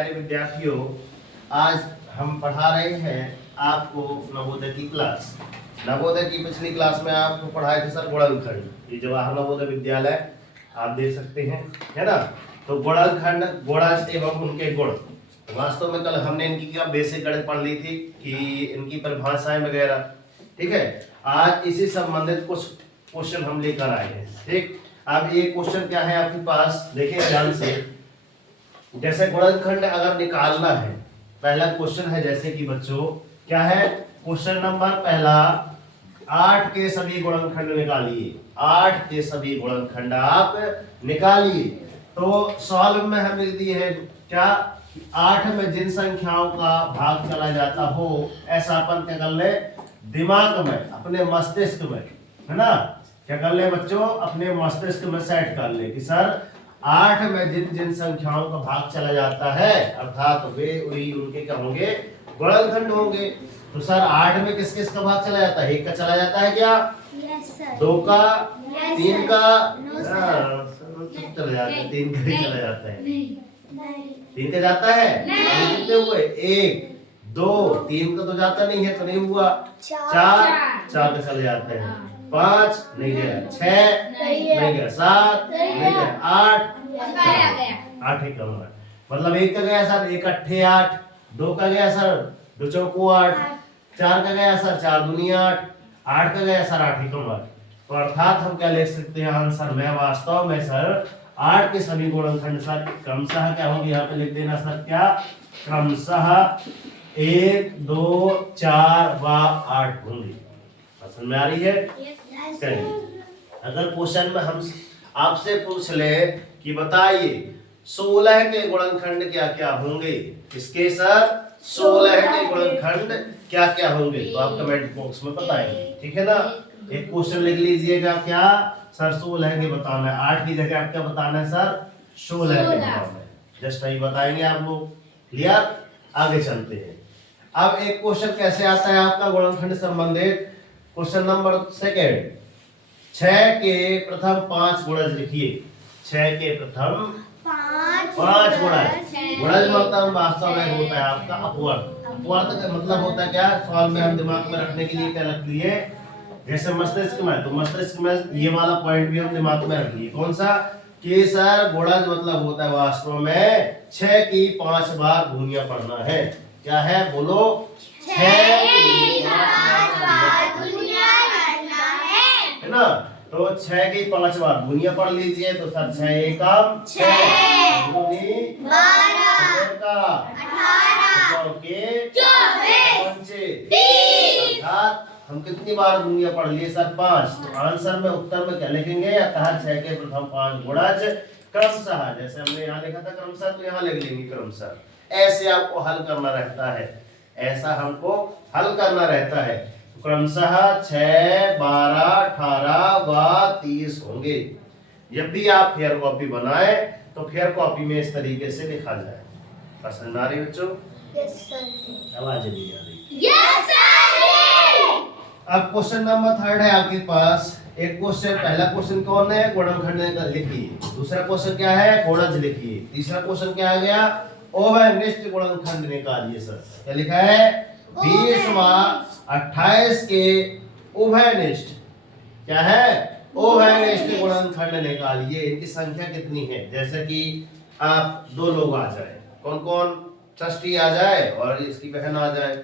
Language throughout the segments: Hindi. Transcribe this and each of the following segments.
प्यारे विद्यार्थियों, आज हम पढ़ा रहे हैं आपको नवोदय की क्लास। नवोदय की पिछली क्लास में आपको पढ़ाए थे सर गुणनखंड। ये जवाहर नवोदय विद्यालय आप देख सकते हैं, है ना। तो गुणनखंड, गुणज एवं उनके गुण। वास्तव में कल हमने इनकी क्या बेसिक गणित पढ़ ली थी कि इनकी परिभाषाएं वगैरह, ठीक है। आज इसी संबंधित कुछ क्वेश्चन हम लेकर आए हैं, ठीक। अब ये क्वेश्चन क्या है आपके पास, देखिए ध्यान से। जैसे गुणनखंड अगर निकालना है, पहला क्वेश्चन है जैसे कि बच्चों क्या है, क्वेश्चन नंबर पहला, 8 के सभी गुणनखंड निकालिए। 8 के सभी गुणनखंड आप निकालिए। तो सॉल्व में हमें लिख दिए है क्या, 8 में जिन संख्याओं का भाग चला जाता हो ऐसा अपन क्या कर ले, दिमाग में, अपने मस्तिष्क में, है ना, क्या कर ले बच्चों, अपने मस्तिष्क में सेट कर ले कि सर 8 में जिन जिन संख्याओं का भाग चला जाता है अर्थात वे वही उनके क्या होंगे, गुणनखंड होंगे। तो सर 8 में किस किस का भाग चला जाता है, 1 का चला जाता है क्या, 2 का, 3 का, चला जाता है, 3 का ही चला जाता है, 3 का जाता है, कितने हुए, 1 2 3 का तो जाता नहीं है तो नहीं हुआ, 4 का चले जाते हैं, 5 नहीं गया, 6 नहीं गया, 7 नहीं गया, 8 ही कम है, मतलब 1 का गया सर 1 अट्ठे 8, 2 का गया सर 2 चौको 8, 4 का गया सर 4 दूनी 8, 8 का गया सर 8 ही कम 8। तो अर्थात हम क्या लिख सकते हैं आंसर में, वास्तव में सर 8 के सभी गुणनखंड सर क्रमशः क्या होंगे, यहाँ पे लिख देना सर क्या, क्रमशः 1 2 4 व 8 होंगे। समझ में आ रही है। चलिए अगर क्वेश्चन में हम आपसे पूछ ले कि बताइए 16 के गुणनखंड क्या क्या होंगे, इसके सर 16 के गुणनखंड क्या क्या होंगे, तो आप कमेंट बॉक्स में बताएंगे, ठीक है ना। एक क्वेश्चन लिख लीजिएगा क्या, सर 16 के बताना है, 8 की जगह आप क्या बताना है सर, 16 के बताना है, जस्ट यही बताएंगे आप लोग। क्लियर, आगे चलते हैं। अब एक क्वेश्चन कैसे आता है आपका गुणनखंड संबंधित, क्वेश्चन नंबर 2, 6 के प्रथम 5 गुणज लिखिए। 6 के प्रथम 5 गुणज। गुणज मतलब वास्तव में होता है आपका अपवर्त। अपवर्त का मतलब होता है क्या, सवाल में हम दिमाग में रखने के लिए क्या रख लिए, जैसे मस्तिष्क में, तो मस्तिष्क में ये वाला पॉइंट भी हम दिमाग में रख लिए, कौन सा, कि सर गुणज मतलब होता है वास्तव में 6 की 5 बार भूनिया पढ़ना है। क्या है बोलो, 6 की 5 बार भूनिया पढ़ना है ना। तो 6 की 5 बार भूनिया पढ़ लीजिए। तो सर 6 एकम 6 दूनी 12 का 18 चौके 24 अर्थात हम कितनी बार भूनिया पढ़ लिए सर 5। तो आंसर में उत्तर में क्या लिखेंगे, अतः 6 के प्रथम 5 गुणज क्रमशः, जैसे हमने यहाँ लिखा था क्रमशः तो यहाँ लिख लेंगे क्रमशः। ऐसे आपको हल करना रहता है, ऐसा हमको हल करना रहता है। क्रमशः 6 12 18 व 30 होंगे। जब भी आप फेयर कॉपी बनाए तो फेयर कॉपी में इस तरीके से लिखा जाए। पसंद आ रही बच्चों? Yes sir. आवाज नहीं आ रही? Yes sir. अब क्वेश्चन नंबर 3 है आपके पास। एक क्वेश्चन, पहला क्वेश्चन कौन है, गुणनखंड लिखिए। दूसरा क्वेश्चन क्या है, गुणज लिखिए। तीसरा क्वेश्चन क्या आ गया, ओवनिष्ठ गुणनखंड निकालिए। सर क्या लिखा है, 20 व 28 के उभयनिष्ठ, क्या है, उभयनिष्ठ गुणनखंड निकालिए। इनकी संख्या कितनी है, जैसे कि आप 2 लोग आ जाए, कौन कौन, षष्ठी आ जाए और इसकी बहन आ जाए,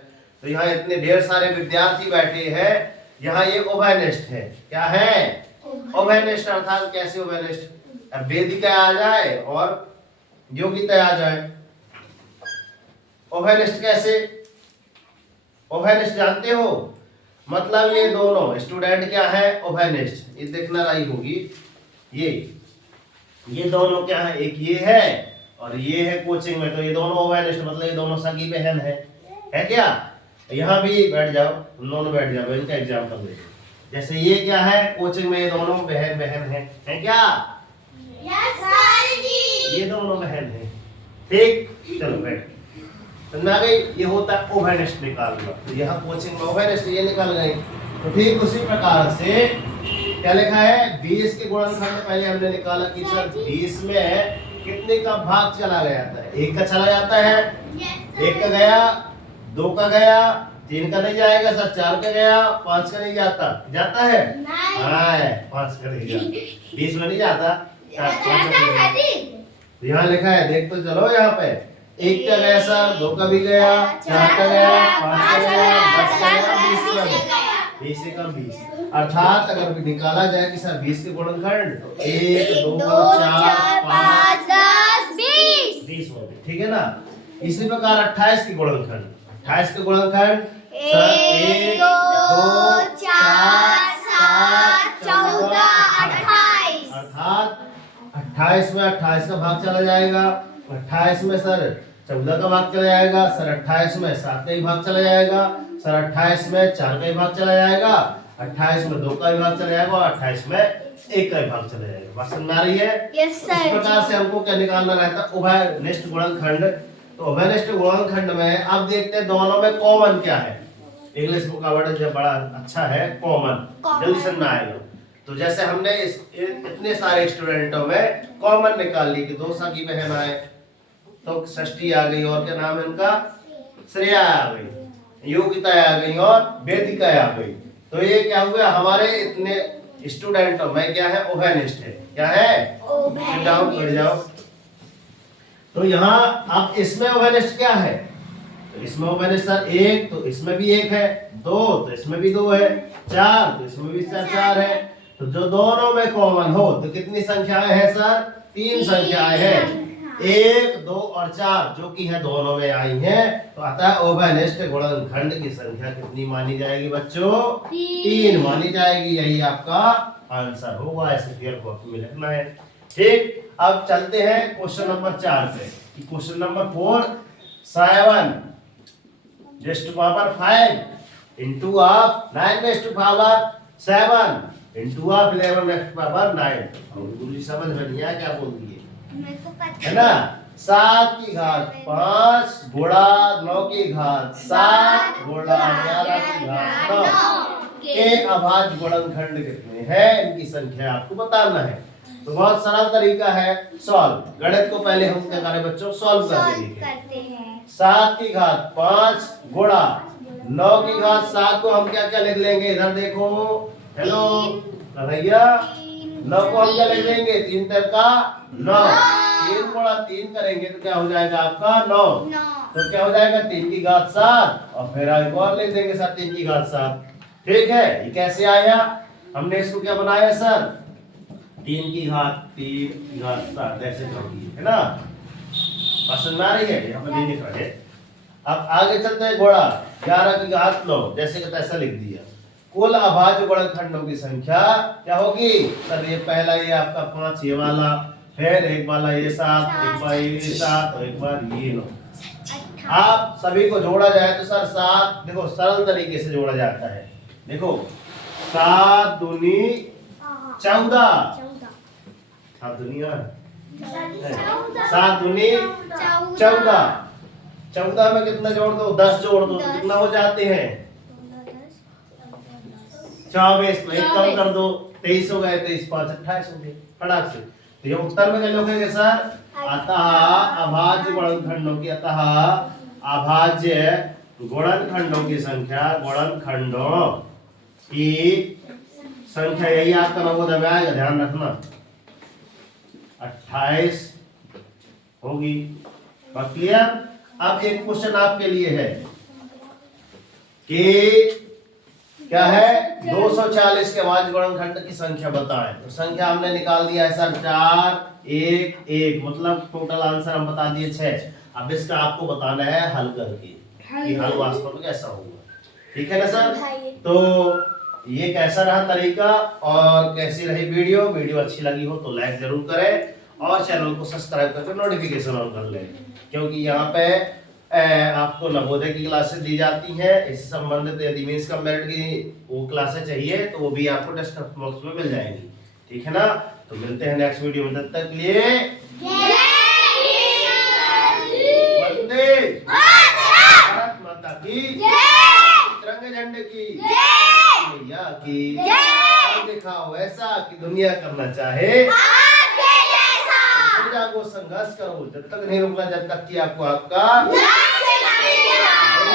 तो यहाँ इतने ढेर सारे विद्यार्थी बैठे हैं, यहाँ ये उभयनिष्ठ है। क्या है, उभयनिष्ठ अर्थात कैसे उभयनिष्ठ, वेदिका आ जाए और योगिता आ जाए। उभयनिष्ठ कैसे, उभयनिष्ठ जानते हो, मतलब ये दोनों स्टूडेंट क्या है, उभयनिष्ठ। ये देखना रही होगी, ये दोनों क्या है, एक ये है और ये है कोचिंग में, तो ये दोनों उभयनिष्ठ मतलब ये दोनों सगी बहन है क्या। यहाँ भी बैठ जाओ, तुम दोनों बैठ जाओ, इनका एग्जाम्पल देखो। जैसे ये क्या है, कोचिंग में ये दोनों बहन है क्या, यस सर जी। ये दोनों बहन है, ठीक। चलो बैठ, समझ आ गई। ये होता है ओवरनेस्ट निकालना। तो यहाँ कोचिंग में ओवरनेस्ट ये निकाल गए। तो ठीक उसी प्रकार से क्या लिखा है, 20 के गुणनखंड पहले हमने निकाला कि सर 20 में कितने का भाग चला जाता है? एक का चला जाता है, Yes, एक का गया, दो का गया, तीन का नहीं जाएगा सर, चार का गया, पांच का नहीं जाता, जाता है? नहीं। हाँ, पांच का नहीं जाता, 20 में नहीं जाता। जाता है सर जी। तो यहाँ लिखा है, देख तो चलो यहाँ पे, एक का गया सर, दो का भी गया, चार का गया, पांच का गया, 10 का गया, 20 का गया, 20 से कम 20। अर्थात अगर भी निकाला जाए कि सर 20 के गुणनखंड तो 1 2 4 5 10 20 हो गए, ठीक है ना। इसी प्रकार 28 के गुणनखंड, 28 के गुणनखंड सर 1 2 4 7 14 28, अर्थात 28 में 28 का भाग चला जाएगा, 28 में सर 14 का भाग चला जाएगा, सर 28 में 7 का ही भाग चला जाएगा, सर 28 में 4 का ही भाग चला जाएगा, 28 में 2 का ही भाग चला जाएगा और 28 में 1 का ही भाग चला जाएगा। बात समझ में आ रही है? यस इस प्रकार से हमको क्या निकालना रहता है? उभयनिष्ठ गुणनखंड। तो उभयनिष्ठ गुणनखंड में अब देखते हैं दोनों में कॉमन क्या है। इंग्लिश वोकैबुलरी जो बड़ा अच्छा है, कॉमन, जल्दी समझ में आएगा। तो जैसे हमने इतने सारे स्टूडेंटों में कॉमन निकाल ली कि 2 सगी बहन आए, तो षष्ठी आ गई और क्या नाम है उनका? श्रेया आ गई, योगिता आ गई और वेदिका आ गई। तो ये क्या हुआ, हमारे इतने स्टूडेंटों में क्या है? उभयनिष्ठ है। क्या है? Sit down, बैठ जाओ। तो यहाँ अब इसमें उभयनिष्ठ क्या है? तो इसमें उभयनिष्ठ सर 1, तो इसमें भी 1 है, 2 तो इसमें भी 2 है, 4 तो इसमें भी 4 है। तो जो दोनों में कॉमन हो तो कितनी संख्याएं हैं सर? 3 संख्याएं हैं, 1 2 और 4 जो कि है दोनों में आई हैं। तो अतः उभयनिष्ठ गुणनखंड की संख्या कितनी मानी जाएगी बच्चों? 3 मानी जाएगी। यही आपका आंसर होगा, ऐसे क्लियर कॉपी में लिखना है। ठीक, अब चलते हैं क्वेश्चन नंबर 4 पे। Question number 4, 7 raised to power 5 into of 9 raised to power 7 into of 11 raised to power 9। और गुरुजी समझ में नहीं आया क्या बोल दिए, मेरे को पता है ना? 7 की घात 5 गुणा 9 की घात 7 गुणा 11 की घात 9 के अभाज्य गुणनखंड कितने हैं, इनकी संख्या आपको बताना है। तो बहुत सरल तरीका है सॉल्व। गणित को पहले हम क्या करें बच्चों? सॉल्व करते हैं। 7 की घात 5 गुणा 9 की घात 7 को हम क्या क्या लिख लेंगे? इधर देखो, हेलो भैया, 9 को हम क्या लिख लेंगे? 3 तेर का 9, 3 गुणा 3 करेंगे तो क्या हो जाएगा आपका? 9। तो क्या हो जाएगा? 3 की घात 7 और फिर एक और लिख देंगे सर 3 की घात 7। ठीक है, ये कैसे आया? हमने इसको क्या बनाया सर? 3 की घात 7 ऐसे कर दिए, है ना? पसंद आ रही है? यहाँ पर नहीं लिख रहे। अब आगे चलते हैं, गुणा 11 की घात 9 जैसे कि तैसा लिख दिया। कुल अभाज्य गुणनखंडों की संख्या क्या होगी सर? ये पहला ये आपका 5 ये वाला, फिर एक वाला ये 7, एक बार ये 7 और एक बार ये 9। आप सभी को जोड़ा जाए तो सर 7, देखो सरल तरीके से जोड़ा जाता है। देखो 7 दूनी 14, 7 दुनिया 7 दूनी 14, 14 में कितना जोड़ दो? 10 जोड़ दो, कितना हो जाते हैं? 24। तो एक कम कर दो, 23 हो गए, 23 5 28 हो गए फटाक से। तो ये उत्तर में क्या लिखेंगे सर? अतः अभाज्य गुणनखंडों की, अतः अभाज्य गुणनखंडों की संख्या, गुणनखंडों की संख्या, यही आपका नवोदय में आएगा, ध्यान रखना, 28 होगी। बात क्लियर? अब एक क्वेश्चन आपके लिए है कि क्या है? 240 के अभाज्य गुणनखंड की संख्या बताएं। तो संख्या हमने निकाल दिया है सर 4 1 1, मतलब टोटल आंसर हम बता दिए 6। अब इसका आपको बताना है हल करके कि हल वास्तव में कैसा होगा। ठीक है ना सर? तो ये कैसा रहा तरीका और कैसी रही वीडियो? वीडियो अच्छी लगी हो तो लाइक जरूर करें और चैनल को सब्सक्राइब करके नोटिफिकेशन ऑन कर लें, क्योंकि यहाँ पे आपको नवोदय की क्लासेस दी जाती हैं। इससे संबंधित यदि मींस का मेरिट की वो क्लासेस चाहिए तो वो भी आपको डिस्क्रिप्शन बॉक्स में मिल जाएंगी। ठीक है ना? तो मिलते हैं नेक्स्ट वीडियो में, तब तक के लिए वंदे भारत माता की, तिरंगे झंडे की, मैया की, दिखाओ ऐसा कि दुनिया करना चाहे। जागो, संघर्ष करो, जब तक नहीं रुकना जब तक कि आपको आपका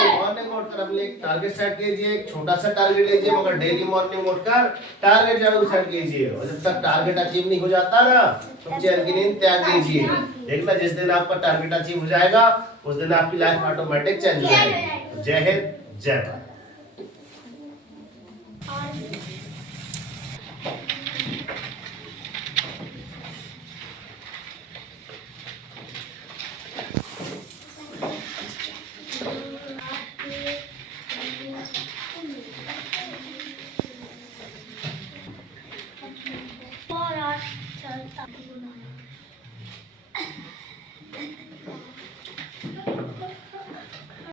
मॉर्निंग उठकर अपने एक टारगेट सेट कीजिए, एक छोटा सा टारगेट लीजिए, मगर डेली मॉर्निंग उठकर टारगेट जरूर सेट कीजिए। और जब तक टारगेट अचीव नहीं हो जाता ना, तो चैन की नींद त्याग दीजिए। देखना जिस दिन आपका टारगेट अचीव हो जाएगा उस दिन आपकी लाइफ ऑटोमेटिक चेंज हो जाएगी। जय हिंद, जय भारत।